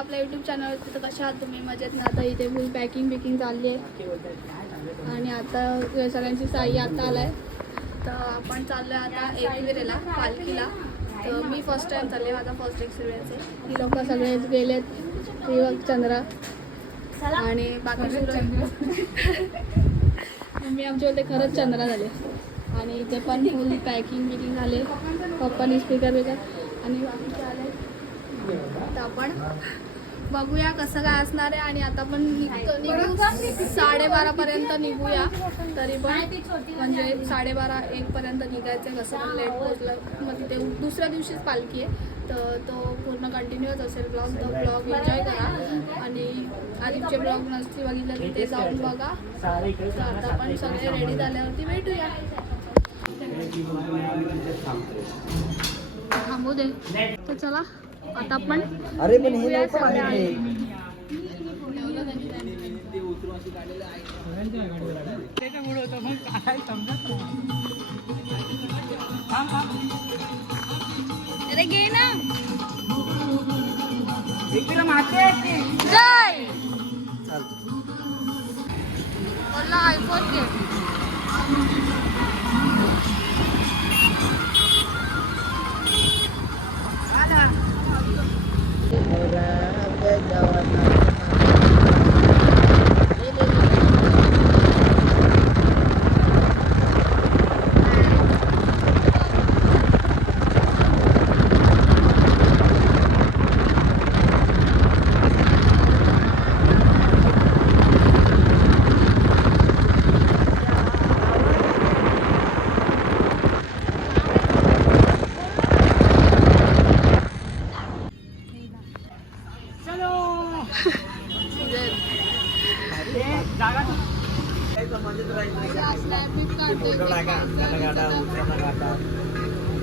आपल्या YouTube channel तर कशा आहात तुम्ही? मजेत ना? आता इथे फुल पॅकिंग बिकिंग चालली आहे. आणि आता सगळ्यांची साई आता आलाय. तर आपण चाललो आहे आता एकविरेला पालखीला. तर मी फर्स्ट टाइम चालले माझा फर्स्ट एक्सपिरियन्स आहे. ती लोक सगळेच गेलेत त्रिवक चंद्रा. आणि बाकी मी आमचे होते खरंच चंद्रा झाले. आणि इथे पण फुल पॅकिंग बिकिंग झाले. पप्पानी स्पीकर बिकर. आणि बाकीचे आले तर आपण बघूया कसं काय असणार आहे. आणि आता पण निघू साडेबारापर्यंत निघूया. तरी पण म्हणजे साडेबारा एकपर्यंत निघायचं कसं पण लेट पोचलं मग तिथे दुसऱ्या दिवशीच पालखी आहे. तर तो पूर्ण कंटिन्यूच असेल ब्लॉग तो ब्लॉग एन्जॉय करा. आणि आधीचे ब्लॉग नसती बघितलं तिथे जाऊन बघा. तर आता आपण सगळे रेडी झाल्यावरती भेटूया. थांबू दे. तर चला. आता आपण अरे पण हे लवकर सगळे. आले. अरे घे ना. जय. बोलला आयफोन घे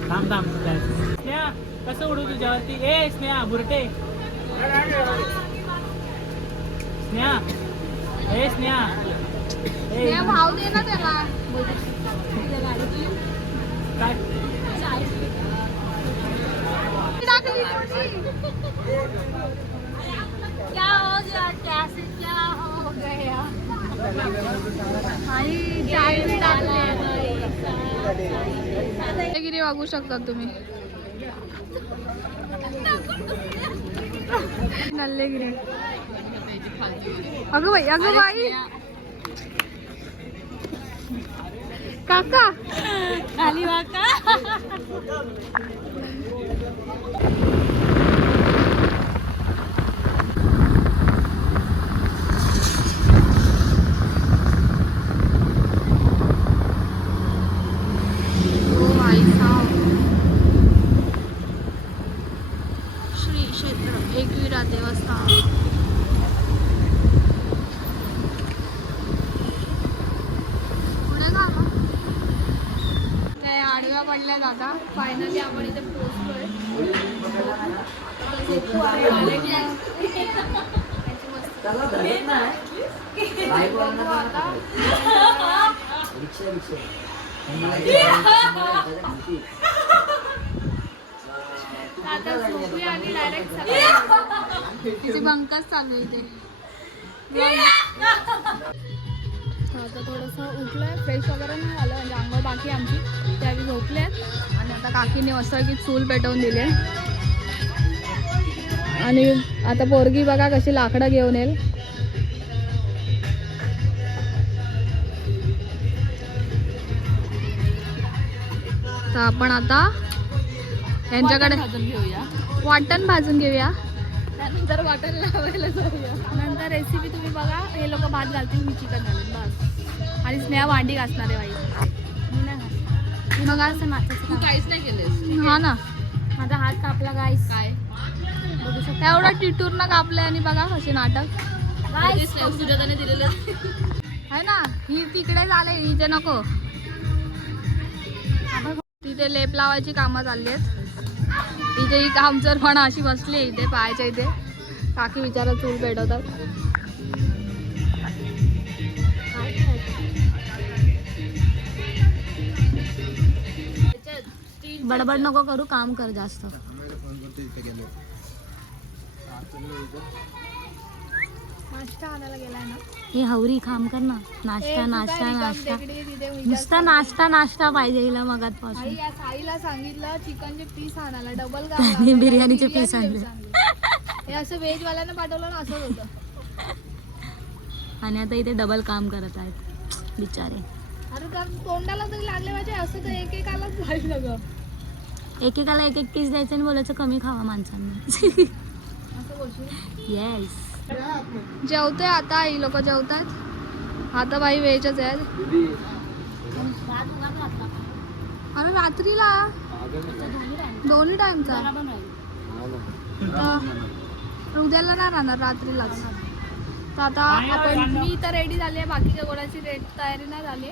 थांब थांब स्नेहा कसं उडू तुझ्यावरती ए स्नेहा बुरटे. स्नेहा. ए स्नेहा. ए. हे भाव दे ना त्याला. काय? हो गया? कैसे क्या हो गया? आई चाय टाकले गिरी वागू शकता तुम्ही? नल्लेगिरी. अगं बाई अगं बाई. काका. खाली वाका ओ आई साहब श्री क्षेत्र एकविरा देवस्थान पुढे जा ना. काय आडव्या पडल्या दादा फायनली आपण इथे पोहोचलोय आता झोपू आणि आले की त्याची मस्ती. बघू आता रिक्षा रिक्षा आता झोपूया आणि डायरेक्ट सकाळी. तिची बंकच चालू आहे इथे. आता थोडंसं उठलंय फ्रेश वगैरे नाही झालं म्हणजे अंघोळ बाकी आमची. त्यावेळी झोपले आणि आता काकीने की चूल पेटवून दिली आणि आता पोरगी बघा कशी लाकडं घेऊन येईल. तर आपण आता यांच्याकडे घेऊया. वाटण भाजून घेऊया. त्यानंतर वाटण लावायला जाऊया. नंतर रेसिपी तुम्ही बघा. हे लोक भात घालतील मी चिकन घालेन बस. आणि स्नेहा भांडी घासणार आहे बाई. मी नाही घातलं. मग असं नाचायचं. काहीच नाही केलं हा ना. माझा हात कापला गाईस काय? बघू शकता. एवढं टिटूर ना कापलंय आणि बघा कसे नाटक. गाईस दिलेलं आहे. ना? ही तिकडे झाले इथे नको. तिथे लेप लावायची कामं चालली आहेत. इथे ही कामचर पण अशी बसली आहे इथे पाहायच्या इथे. काकी विचारा चूल पेटवतात. बडबड नको करू काम कर जास्त. नाश्ता आणायला गेलाय ना. हे हवरी खाम कर ना. नाश्ता नाश्ता नाश्ता. नुसता नाश्ता नाश्ता पाहिजे हिला मगात आई पासून या साईला सांगितलं चिकनचे पीस आणायला. डबल आणि बिर्याणीचे piece आणले. हे असं व्हेज वाल्यानं पाठवलं ना असंच होतं. आणि आता इथे डबल काम करत आहेत. बिचारे. अरे तर तोंडाला तरी लागले पाहिजे असं तर एकेकालाच पाहिजे ग एकेकाला एक एक पीस द्यायचं आणि बोलायचं कमी खावा माणसांना. असं येस जेवते आता आई लोक जेवतात. आता बाई व्हेजच आहेत अरे रात्रीला? दोन्ही टाइमचा तर उद्याला नाही राहणार रात्रीलाच. तर आता आपण मी तर रेडी झाली आहे बाकीच्या गोळ्याची रेट तयारी नाही झाली.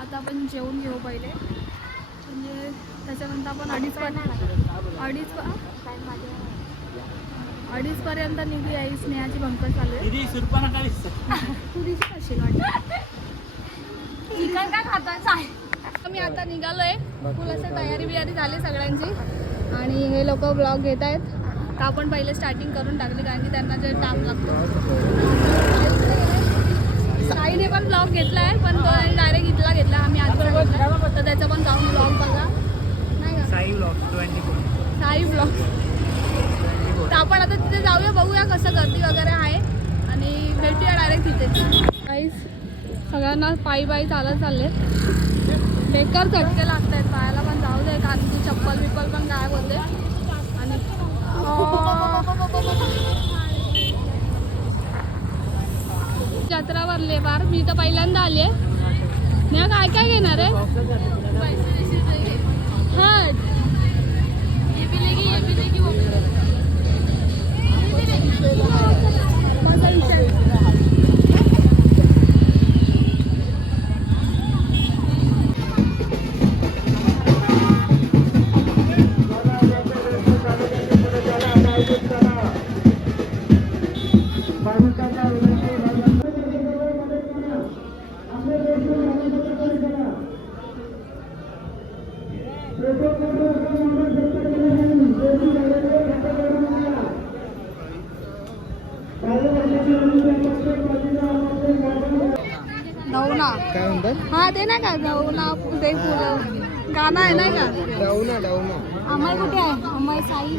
आता आपण जेवून घेऊ पहिले. म्हणजे त्याच्यानंतर आपण अडीच पर्यंत अडीच पण पर्यंत निघू आहे स्नेहाची भंकर चालू आहे. दीदी सुरपाना काय दिसतं तू दिसत असेल वाटतं? चिकन काय खातोय मी आता निघालोय. फुल असं तयारी बियारी झाली सगळ्यांची. आणि हे लोक ब्लॉग घेत आहेत. तर आपण पहिले स्टार्टिंग करून टाकली कारण की त्यांना जे टाइम लागतो. साईने पण ब्लॉग घेतला आहे पण तो डायरेक्ट इथला घेतला. आम्ही आज तर त्याचा पण जाऊन ब्लॉग बघा. नाही का? साई ब्लॉग साई ब्लॉग आपण आता तिथे जाऊया बघूया कसं गर्दी वगैरे आहे. आणि भेटूया डायरेक्ट तिथे. काहीच सगळ्यांना पायी पायी चालत चालले. बेकार चटके लागत आहेत पायाला पण जाऊ दे कारण की चप्पल बिप्पल पण गायब होते. आणि जत्रा भरले बार मी तर पहिल्यांदा आले मी काय काय घेणार आहे? पैसे काय म्हणतात? हा ते नाही का नवना ते फुलं गाणं आहे नाही का? डाऊना डाऊना अमय कुठे आहे? अमय साई.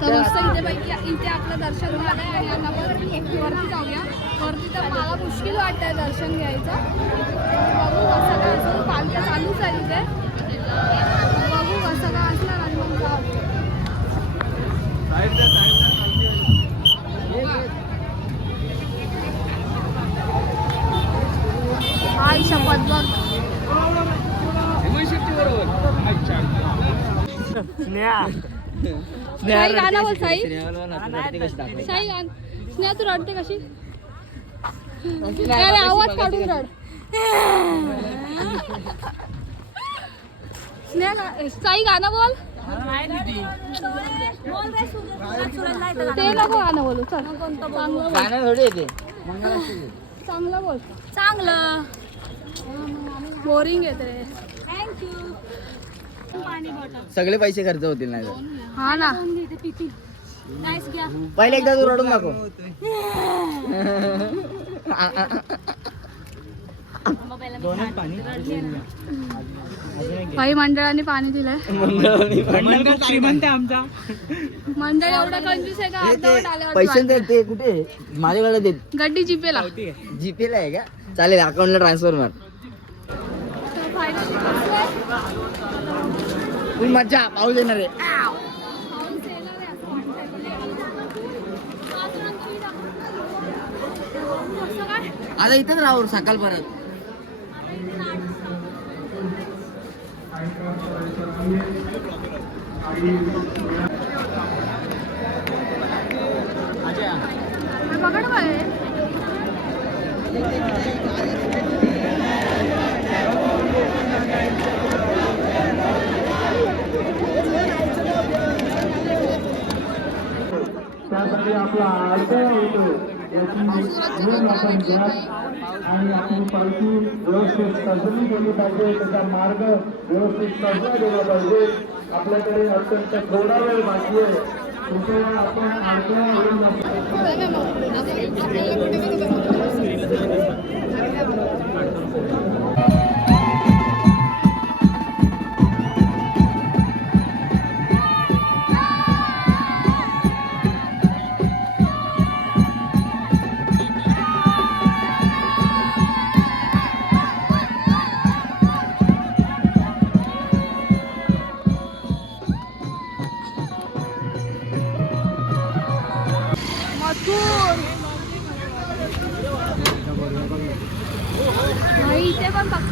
तर नुसतं इथे पैकी इथे आपलं दर्शन झालं आणि आता वरती जाऊया. वरती तर मला मुश्किल वाटतंय दर्शन घ्यायचं. तर बघू कसं काय असं पालख्या चालूच आहे इथे. बघू कसं काय असणार आणि मग जाऊ. शपथ बघ. स्नेहा. साई गाणं बोल साई साई गाण. स्नेहा तू रडते कशी? अरे आवाज काढून रड स्नेहा गा- साई गाणं बोल. ते नको गाणं बोलू चल. चांगलं बोल चांगलं बोल. चांगलं. बोरिंग येते रे सगळे पैसे खर्च होतील नाही हा ना. पहिले एकदा तू रडून दाखव. काही मंडळाने पाणी दिलंय. मंडळ श्रीमंत आमचा. मंडळ एवढं कंजूस आहे का? पैसे दे ते कुठे? माझ्याकडे दे गड्डी जिपेला. जीपे ला आहे का? चालेल अकाउंटला ट्रान्सफर मार. फुल मज्जा पाऊस येणार आहे. आता इथंच राहू सकाळ परत बघा ना बाहेर. त्यासाठी आपला अडथळा येतो आपण घ्या आणि आपली पालखी व्यवस्थित सजली गेली पाहिजे त्याचा मार्ग व्यवस्थित सजला गेला पाहिजे. आपल्याकडे अत्यंत थोडा वेळ बाकी आहे. कृपया आपण अडथळा होऊ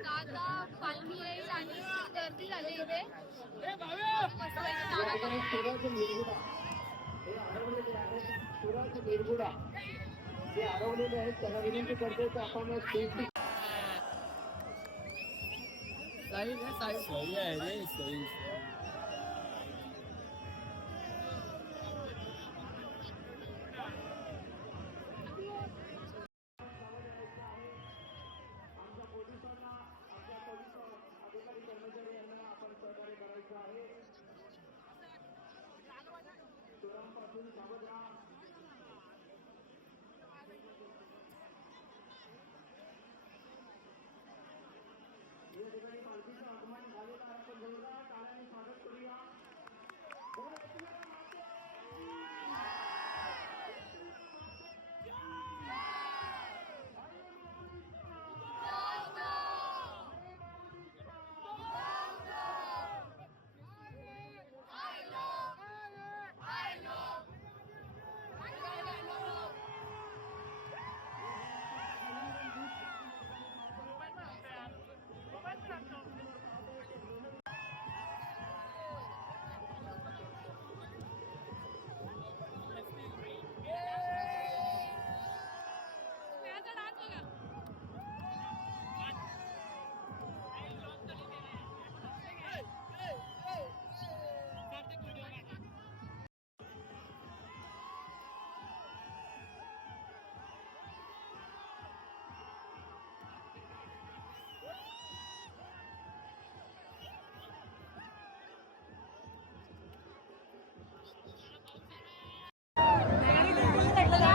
पालखी आता पालखी येईल आणि गर्दी झाली इथे. हे जे हरवलेले आहेत त्यांना विनंती करते की आपण सेफ्टी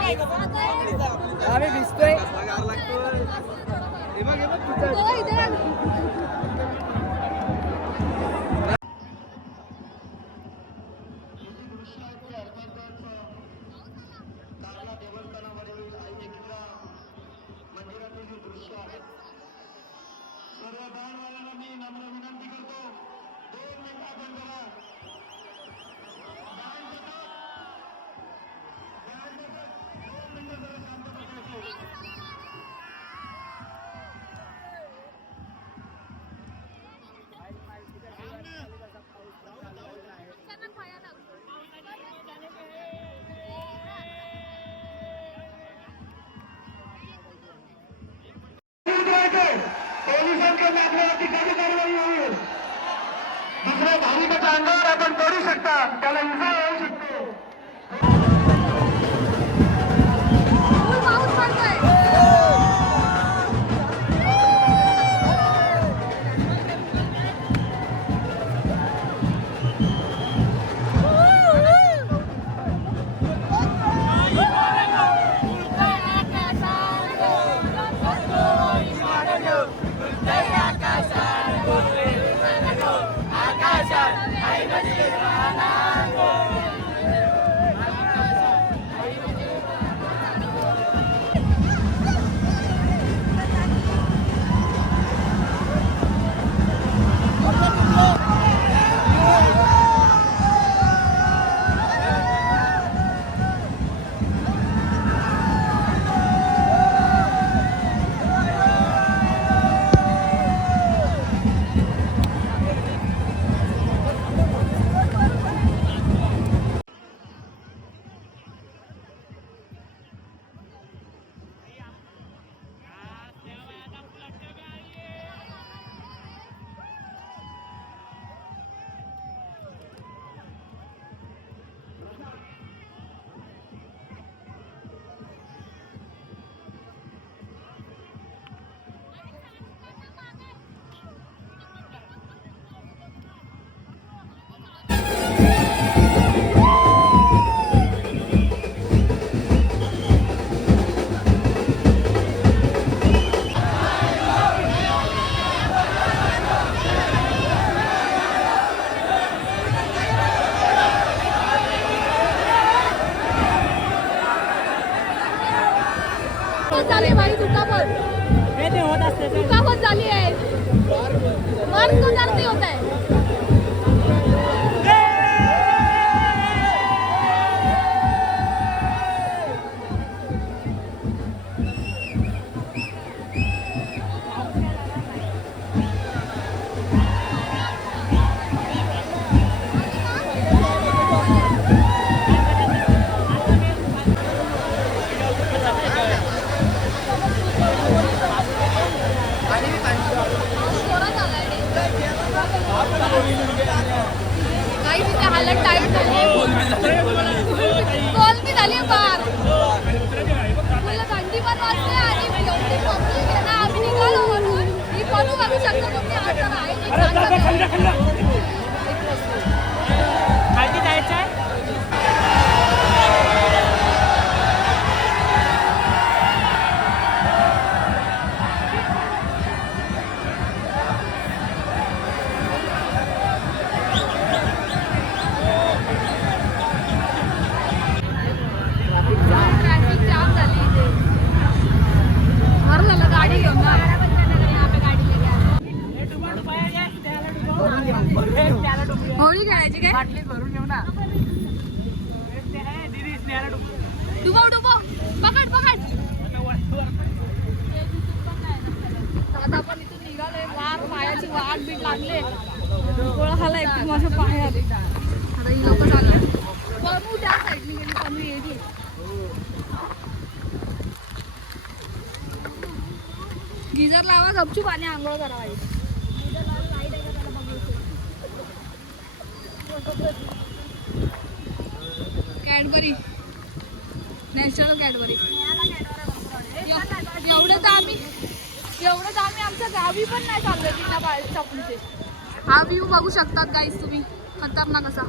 अरे दिसतोय पोलिसांच्या मागण्यावरती कशी कारवाई होईल भाविकाच्या अंगावर आपण करू शकता. त्याला इजा होऊ शकते. गिजर लावा गपचूप आणि आंघोळ करा कॅडबरी. National Cadbury. एवढं तर आम्ही एवढं तर आम्ही आमच्या गावी पण नाही चाललं तिथं बाहेर चपलीचे हा व्ह्यू बघू शकतात गाईस तुम्ही. खतरनाक असा.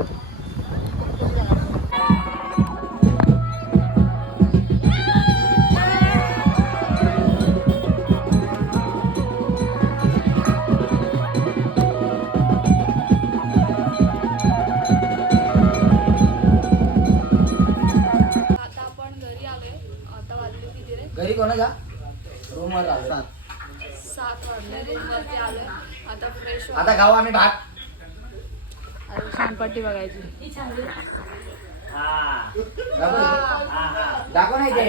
कोणाचा रूमवर राहतात सात. वाजले. रूमवरती आलोय आता फ्रेश आता खाऊ आम्ही भात. शानपट्टी बघायची. दाखव दाखव नाही ते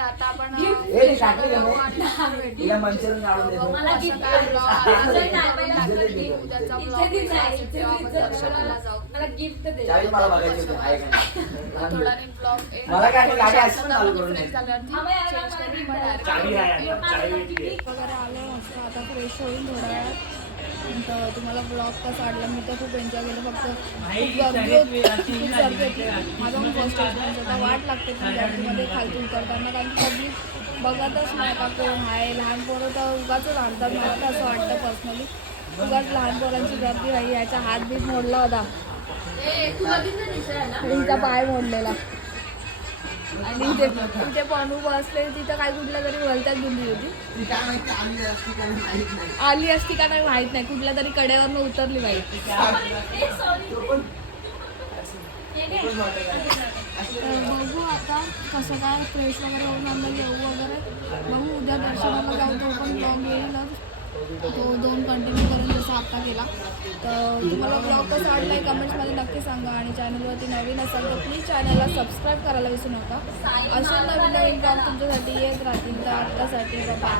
तशी आता आपण उद्याचा ब्लॉग तेव्हा आपण दर्शनाला जाऊ. चावी मला बघायची होती. आहे का नाही? मला काय गाडी अशीच चालू करून दे. वगैरे आलं मस्त आता फ्रेश होईल थोड्या वेळात. तर तुम्हाला ब्लॉग कसा वाटला मी तर खूप एन्जॉय केलं. फक्त खूप गर्दी होती. खूप गर्दी होती. माझा पण फर्स्ट एक्सपिरियन्स होता. वाट लागते ती गर्दीमध्ये खालती उतरताना कारण पब्लिक बघतच नाही का कोण आहे लहान पोरं तर उगाच आणतात मला तर असं वाटतं पर्सनली उगाच लहान पोरांची गर्दी आहे. याचा हात बीत मोडला होता. हिचा पाय मोडलेला. आणि ते पण पणू बसले तिथं काय कुठल्या तरी वलतात गेली होती. आली असती का नाही माहीत नाही. कुठल्या तरी कडेवरनं उतरली माहिती बघू आता कसं काय फ्रेश वगैरे होऊन आम्हाला येऊ वगैरे. बघू उद्या दर्शनाला जाऊ तो पण ब्लॉग येईलच तो दोन कंटिन्यू करून जसा आत्ता केला. तर तुम्हाला ब्लॉग कसा वाटला आहे कमेंट्समध्ये नक्की सांगा आणि चॅनलवरती नवीन असाल तर प्लीज चॅनलला सबस्क्राईब करायला विसरू नका. अशा नवीन नवीन ब्लॉग तुमच्यासाठी येत राहतील. तर आत्तासाठी बाबा